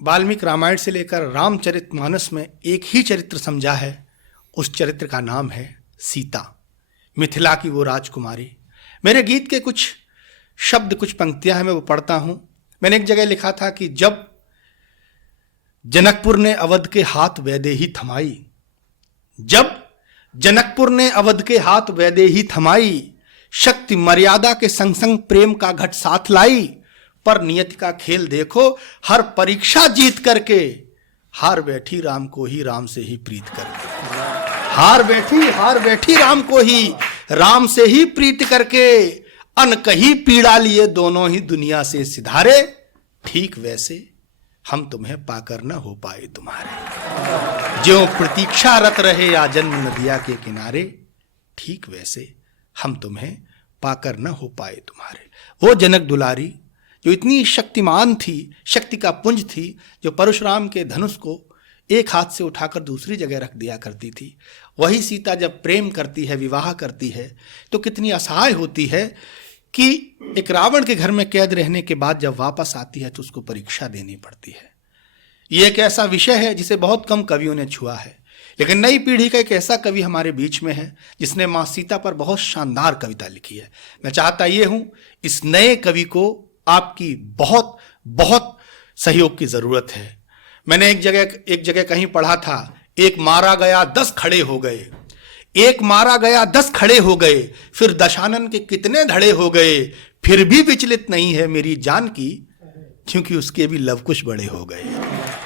वाल्मीकि रामायण से लेकर रामचरितमानस में एक ही चरित्र समझा है। उस चरित्र का नाम है सीता, मिथिला की वो राजकुमारी। मेरे गीत के कुछ शब्द, कुछ पंक्तियां हैं, मैं वो पढ़ता हूं। मैंने एक जगह लिखा था कि जब जनकपुर ने अवध के हाथ वैदेही थमाई, जब जनकपुर ने अवध के हाथ वैदेही थमाई, शक्ति मर्यादा के संग संग प्रेम का घट साथ लाई। पर नियति का खेल देखो, हर परीक्षा जीत करके हार बैठी राम को ही राम से ही प्रीत करके। हार बैठी राम को ही राम से ही प्रीत करके। अनकही पीड़ा लिए दोनों ही दुनिया से सिधारे। ठीक वैसे हम तुम्हें पाकर न हो पाए तुम्हारे। ज्यों प्रतीक्षा रत रहे आ जन्म नदिया के किनारे, ठीक वैसे हम तुम्हें पाकर न हो पाए तुम्हारे। वो जनक दुलारी जो इतनी शक्तिमान थी, शक्ति का पुंज थी, जो परशुराम के धनुष को एक हाथ से उठाकर दूसरी जगह रख दिया करती थी, वही सीता जब प्रेम करती है, विवाह करती है, तो कितनी असहाय होती है कि एक रावण के घर में कैद रहने के बाद जब वापस आती है तो उसको परीक्षा देनी पड़ती है। ये एक ऐसा विषय है जिसे बहुत कम कवियों ने छुआ है, लेकिन नई पीढ़ी का एक ऐसा कवि हमारे बीच में है जिसने माँ सीता पर बहुत शानदार कविता लिखी है। मैं चाहता ये हूं, इस नए कवि को आपकी बहुत बहुत सहयोग की जरूरत है। मैंने एक जगह कहीं पढ़ा था, एक मारा गया 10 खड़े हो गए, एक मारा गया 10 खड़े हो गए, फिर दशानन के कितने धड़े हो गए, फिर भी विचलित नहीं है मेरी जान की, क्योंकि उसके भी लवकुश बड़े हो गए।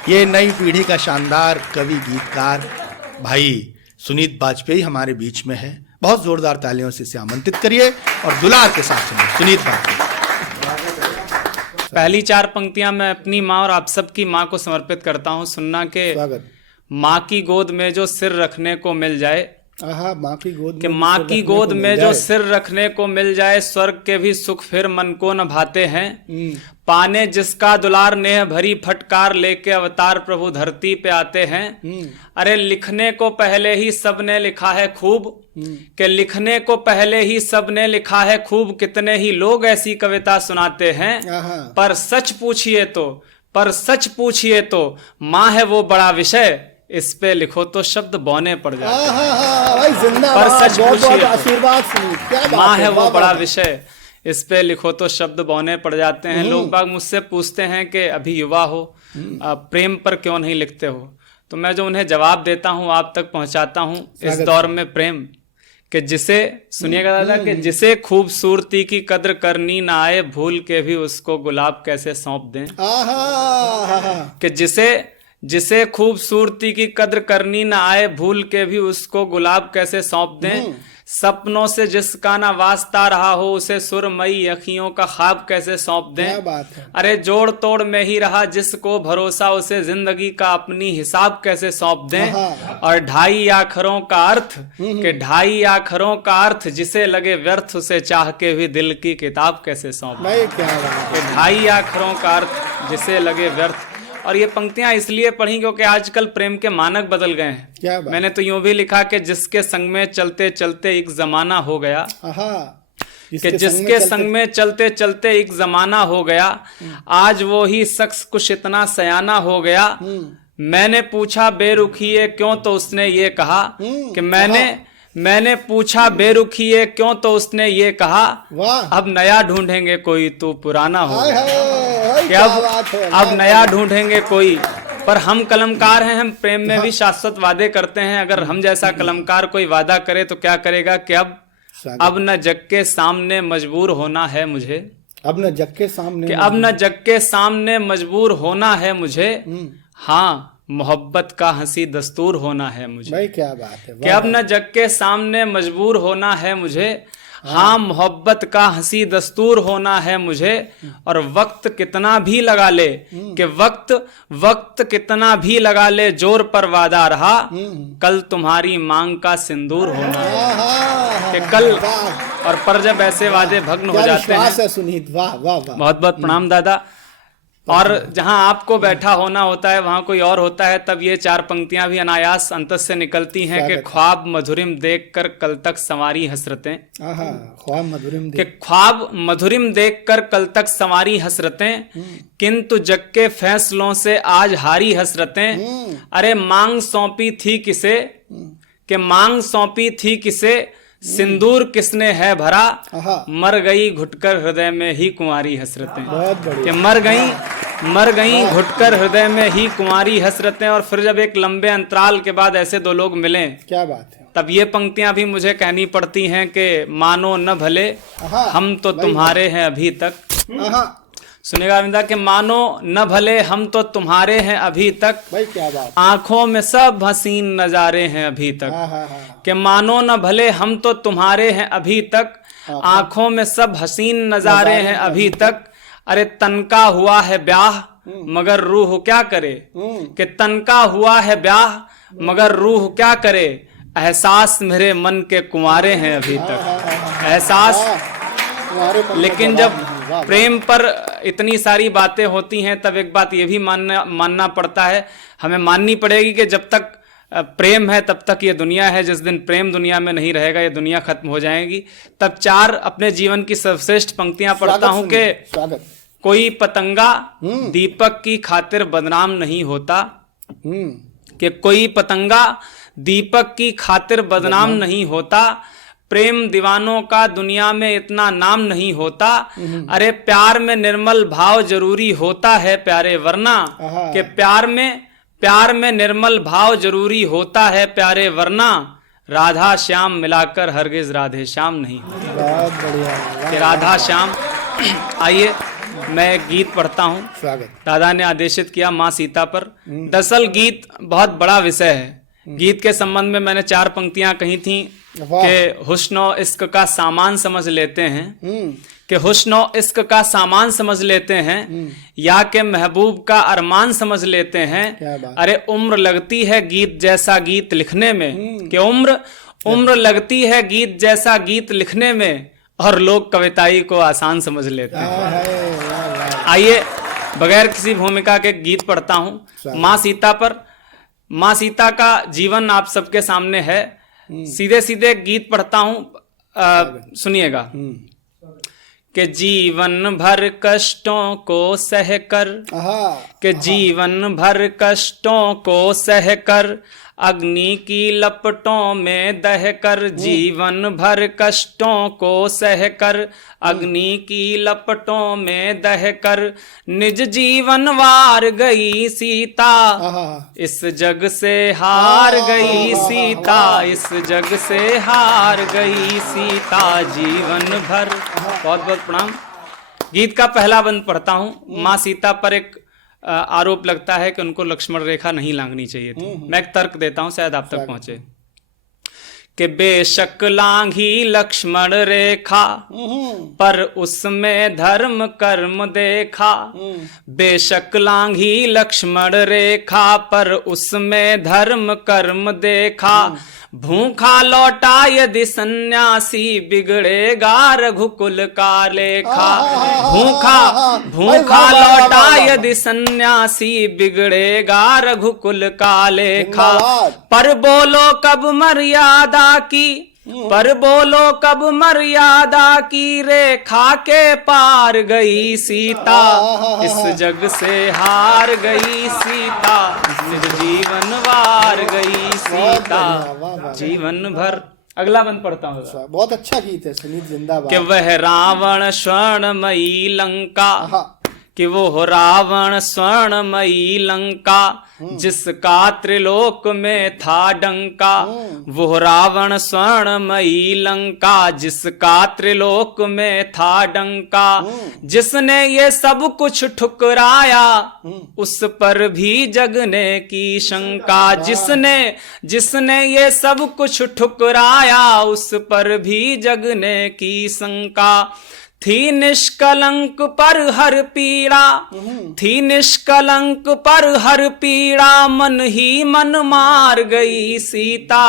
ये नई पीढ़ी का शानदार कवि गीतकार भाई सुनीत वाजपेयी हमारे बीच में है। बहुत जोरदार तालियों से इसे आमंत्रित करिए और दुलार के साथ सुनिए सुनीत वाजपेयी। पहली 4 पंक्तियां मैं अपनी माँ और आप सबकी माँ को समर्पित करता हूँ। सुनना के माँ की गोद में जो सिर रखने को मिल जाए, माँ की गोद कि माँ की गोद में जो सिर रखने को मिल जाए, स्वर्ग के भी सुख फिर मन को न भाते हैं। पाने जिसका दुलार नेह भरी फटकार लेके अवतार प्रभु धरती पे आते हैं। अरे लिखने को पहले ही सबने लिखा है खूब, कि लिखने को पहले ही सबने लिखा है खूब, कितने ही लोग ऐसी कविता सुनाते हैं। पर सच पूछिए तो माँ है वो बड़ा विषय, इस पे लिखो तो शब्द बौने पड़ जाते हैं। पर सच पूछिए, माँ है वो बड़ा विषय, इस पे लिखो तो शब्द बौने पड़ जाते हैं। लोग बाग मुझसे पूछते हैं कि अभी युवा हो, प्रेम पर क्यों नहीं लिखते हो, तो मैं जो उन्हें जवाब देता हूँ आप तक पहुंचाता हूँ। इस दौर में प्रेम कि जिसे, सुनिएगा दादा, कि जिसे खूबसूरती की कद्र करनी ना आए, भूल के भी उसको गुलाब कैसे सौंप दें। कि जिसे खूबसूरती की कद्र करनी ना आए, भूल के भी उसको गुलाब कैसे सौंप दें। सपनों से जिसका ना वास्ता रहा हो, उसे सुरमई अखियों का ख्वाब कैसे सौंप दें। क्या बात है। अरे जोड़ तोड़ में ही रहा जिसको भरोसा, उसे जिंदगी का अपनी हिसाब कैसे सौंप दें। और 2.5 अक्षरों का अर्थ, कि 2.5 अक्षरों का अर्थ जिसे लगे व्यर्थ, उसे चाह के भी दिल की किताब कैसे सौंप दें। 2.5 अक्षरों का अर्थ जिसे लगे व्यर्थ। और ये पंक्तियां इसलिए पढ़ी क्योंकि आजकल प्रेम के मानक बदल गए हैं। मैंने तो यूं भी लिखा कि जिसके संग में चलते चलते एक जमाना हो गया, कि जिसके संग में चलते चलते एक जमाना हो गया, आज वो ही शख्स कुछ इतना सयाना हो गया। मैंने पूछा बेरुखिए क्यों, तो उसने ये कहा कि मैंने पूछा बेरुखिए क्यों, तो उसने ये कहा अब नया ढूंढेंगे कोई तो पुराना हो। कि अब नया ढूंढेंगे कोई, पर हम कलमकार हैं, हम प्रेम में भी शाश्वत वादे करते हैं। अगर हम जैसा कलमकार कोई वादा करे तो क्या करेगा कि अब न जग के सामने मजबूर होना है मुझे, अब न जग के सामने मजबूर होना है मुझे। हाँ, मोहब्बत का हंसी दस्तूर होना है मुझे। भाई क्या बात है। कि अब न जग के सामने मजबूर होना है मुझे। हाँ, मोहब्बत का हंसी दस्तूर होना है मुझे। और वक्त कितना भी लगा ले, कि वक्त कितना भी लगा ले, जोर पर वादा रहा, कल तुम्हारी मांग का सिंदूर होना है। कि कल, और पर जब ऐसे वादे भग्न हो जाते हैं। सुनीत, वाह वाह वाह, बहुत बहुत प्रणाम दादा। और जहां आपको बैठा होना होता है वहां कोई और होता है, तब ये चार पंक्तियां भी अनायास अंतस से निकलती हैं कि ख्वाब मधुरिम देखकर कल तक संवारी हसरतें। ख्वाब मधुरिम कि ख्वाब मधुरिम देखकर कल तक संवारी हसरतें, किंतु जग के फैसलों से आज हारी हसरतें। अरे मांग सौंपी थी किसे, कि मांग सौंपी थी किसे, सिंदूर किसने है भरा, मर गई घुटकर हृदय में ही कुंवारी हसरतें। कि मर गई घुटकर हृदय में ही कुंवारी हसरतें। और फिर जब एक लंबे अंतराल के बाद ऐसे दो लोग मिले, क्या बात है, तब ये पंक्तियां भी मुझे कहनी पड़ती हैं कि मानो न भले हम तो तुम्हारे हैं अभी तक। सुनेगा अरविंदा कि मानो न भले हम तो तुम्हारे हैं अभी तक, भाई क्या बात, आंखों में सब हसीन नजारे हैं अभी तक। कि मानो न भले हम तो तुम्हारे हैं अभी तक, आंखों में सब हसीन नजारे हैं अभी तक। अरे तन का हुआ है ब्याह मगर रूह क्या करे, कि तन का हुआ है ब्याह मगर रूह क्या करे, एहसास मेरे मन के कुंवारे हैं अभी तक। एहसास, लेकिन जब प्रेम पर इतनी सारी बातें होती हैं तब एक बात ये भी मानना पड़ता है, हमें माननी पड़ेगी कि जब तक प्रेम है तब तक ये दुनिया है। जिस दिन प्रेम दुनिया में नहीं रहेगा ये दुनिया खत्म हो जाएगी। तब चार अपने जीवन की सर्वश्रेष्ठ पंक्तियां पढ़ता हूं कि कोई पतंगा दीपक की खातिर बदनाम नहीं होता, कि कोई पतंगा दीपक की खातिर बदनाम नहीं होता, प्रेम दीवानों का दुनिया में इतना नाम नहीं होता। अरे प्यार में निर्मल भाव जरूरी होता है प्यारे, वरना कि प्यार में निर्मल भाव जरूरी होता है प्यारे, वरना राधा श्याम मिलाकर हरगिज राधे श्याम नहीं होता। कि राधा श्याम। आइए मैं एक गीत पढ़ता हूँ, दादा ने आदेशित किया माँ सीता पर। दरअसल गीत बहुत बड़ा विषय है। गीत के संबंध में मैंने चार पंक्तियां कही थी कि हुस्न इश्क का सामान समझ लेते हैं, कि हुस्न इश्क का सामान समझ लेते हैं, या के महबूब का अरमान समझ लेते हैं। अरे उम्र लगती है गीत जैसा गीत लिखने में, कि उम्र लगती है गीत जैसा गीत लिखने में, और लोग कविताई को आसान समझ लेते हैं। आइए बगैर किसी भूमिका के गीत पढ़ता हूं माँ सीता पर। माँ सीता का जीवन आप सबके सामने है। सीधे सीधे गीत पढ़ता हूं, सुनिएगा। कि जीवन भर कष्टों को सहकर, कि जीवन भर कष्टों को सहकर, अग्नि की लपटों में दहकर, जीवन भर कष्टों को सहकर, अग्नि की लपटों में दहकर, निज जीवन वार गई सीता, इस जग से हार गई सीता, इस जग से हार गई सीता, जीवन भर। बहुत बहुत प्रणाम। गीत का पहला बंद पढ़ता हूं। माँ सीता पर एक आरोप लगता है कि उनको लक्ष्मण रेखा नहीं लांघनी चाहिए थी। मैं एक तर्क देता हूं, शायद आप तक पहुंचे। कि बेशक लांघी लक्ष्मण रेखा, पर उसमें धर्म कर्म देखा। बेशक लांघी लक्ष्मण रेखा, पर उसमें धर्म कर्म देखा। भूखा लौटा यदि सन्यासी, बिगड़ेगा रघुकुल का लेखा। भूखा लौटा यदि सन्यासी, बिगड़ेगा रघुकुल का लेखा। पर बोलो कब मर्यादा की, पर बोलो कब मर्यादा की, रेखा के पार गई सीता, इस जग से हार गई सीता, निज जीवन वार गई सीता, जीवन भर। अगला बंद पढ़ता हूँ। बहुत अच्छा गीत है सुनीत, जिंदाबाद। कि वह रावण स्वर्णमयी लंका, कि वो रावण स्वर्णमयी लंका, जिसका त्रिलोक में था डंका। वो रावण स्वर्णमयी लंका, जिसका त्रिलोक में था डंका। जिसने ये सब कुछ ठुकराया, उस पर भी जगने की शंका। जिसने ये सब कुछ ठुकराया, उस पर भी जगने की शंका। थी निष्कलंक पर हर पीड़ा, थी निष्कलंक पर हर पीड़ा, मन ही मन मार गई सीता,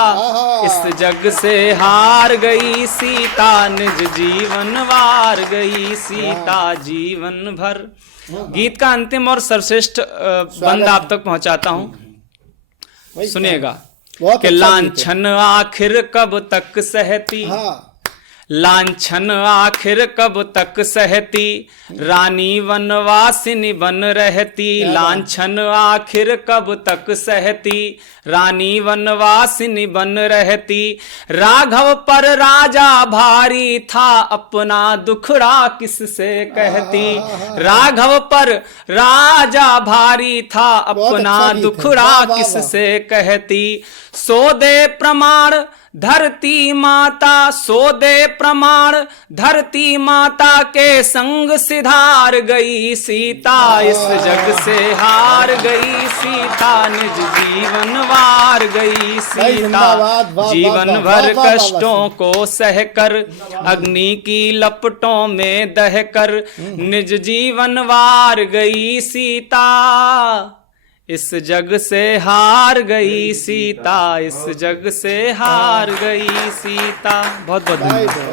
इस जग से हार गई सीता, निज जीवन वार गई सीता, जीवन भर। गीत का अंतिम और सर्वश्रेष्ठ बंद आप तक पहुंचाता हूं, सुनिएगा कि लांछन आखिर कब तक सहती, लांछन आखिर कब तक सहती, रानी वनवासिनी बन रहती, लांछन आखिर कब तक सहती, रानी वनवासिनी बन रहती। राघव पर राजा भारी था, अपना दुखड़ा किससे कहती, राघव पर राजा भारी था, अपना दुखड़ा किससे कहती। सो दे प्रमाण धरती माता, सो दे प्रमाण धरती माता के संग सिधार गई सीता, इस जग से हार गई सीता, निज जीवन वार गई सीता। जीवन भर कष्टों को सहकर, अग्नि की लपटों में दहकर, निज जीवन वार गई सीता, इस जग से हार गई सीता, इस जग से हार गई सीता। बहुत बहुत धन्यवाद।